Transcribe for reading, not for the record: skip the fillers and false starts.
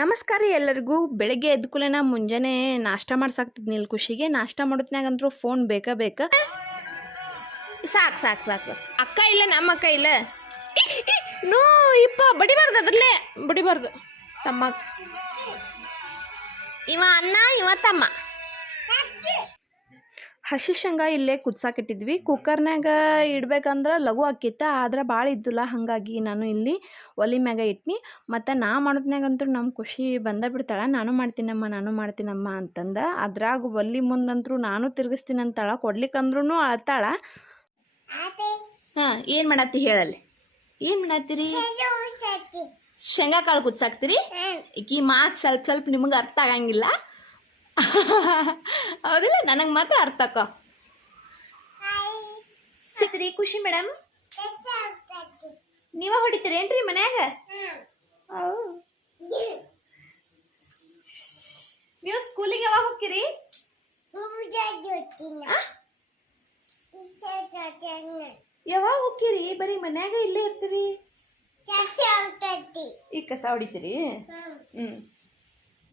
ನಮಸ್ಕಾರ ಎಲ್ಲರಿಗೂ. ಬೆಳಗ್ಗೆ ಎದ್ದ ಕೂಡಲೇ ಮುಂಜಾನೆ ನಾಷ್ಟ ಮಾಡ್ಸಾಕ್ತಿದ್ನಿಲ್ಲ ಖುಷಿಗೆ. ನಾಷ್ಟ ಮಾಡೋತ್ನಾಗಂತೂ ಫೋನ್ ಬೇಕಾ. ಸಾಕು ಸಾಕು ಸಾಕು ಅಕ್ಕ ಇಲ್ಲ, ನಮ್ಮ ಅಕ್ಕ ಇಲ್ಲ. ನೋ ಇಪ್ಪ ಬಡಿಬಾರ್ದು, ಅದರಲ್ಲೇ ಬಡಿಬಾರ್ದು. ತಮ್ಮ ಇವ ಅಣ್ಣ, ಇವ ತಮ್ಮ. ಹಸಿ ಶೇಂಗಾ ಇಲ್ಲೇ ಕುದ್ಸಾಕಿಟ್ಟಿದ್ವಿ. ಕುಕ್ಕರ್ನಾಗ ಇಡ್ಬೇಕಂದ್ರೆ ಲಘು ಆಕಿತ್ತ, ಆದ್ರೆ ಭಾಳ ಇದ್ದಿಲ್ಲ. ಹಾಗಾಗಿ ನಾನು ಇಲ್ಲಿ ಒಲೆ ಮ್ಯಾಗ ಇಟ್ನಿ. ಮತ್ತು ನಾ ಮಾಡೋದ್ನಾಗಂತೂ ನಮ್ಮ ಖುಷಿ ಬಿಡ್ತಾಳೆ, ನಾನು ಮಾಡ್ತೀನಮ್ಮ ಅಂತಂದ. ಅದ್ರಾಗ ಒಲೆ ಮುಂದಂತರೂ ನಾನು ತಿರ್ಗಿಸ್ತೀನಿ ಅಂತಾಳ, ಕೊಡ್ಲಿಕ್ಕಂದ್ರೂ ಅಳ್ತಾಳ. ಹಾಂ, ಏನು ಮಾಡತ್ತಿ ಹೇಳಲ್ಲಿ? ಏನು ಮಾಡತ್ತೀರಿ? ಶೇಂಗಾ ಕಾಳು ಕುದ್ಸಾಕ್ತೀರಿ? ಈಕಿ ಮಾತು ಸ್ವಲ್ಪ ನಿಮಗೆ ಅರ್ಥ ಆಗಂಗಿಲ್ಲ. ಹೌದಿಲ್ಲ, ನನಗೆ ಮಾತ್ರ ಅರ್ಥ ಅಕ್ಕ. ಸಿಕ್ರಿ ಖುಷಿ ಮೇಡಮ್? ನೀವ ಹೊಡಿತೀರೇನ್ರಿ ಮನ್ಯಾಗ? ನೀವು ಸ್ಕೂಲಿಗೆ ಯಾವಾಗ ಹೋಗ್ತೀರಿ? ಯಾವಾಗ ಹೋಗ್ತೀರಿ? ಬರೀ ಮನ್ಯಾಗ ಇಲ್ಲೇ ಇರ್ತೀರಿ? ಈ ಕಸ ಹೊಡಿತೀರಿ?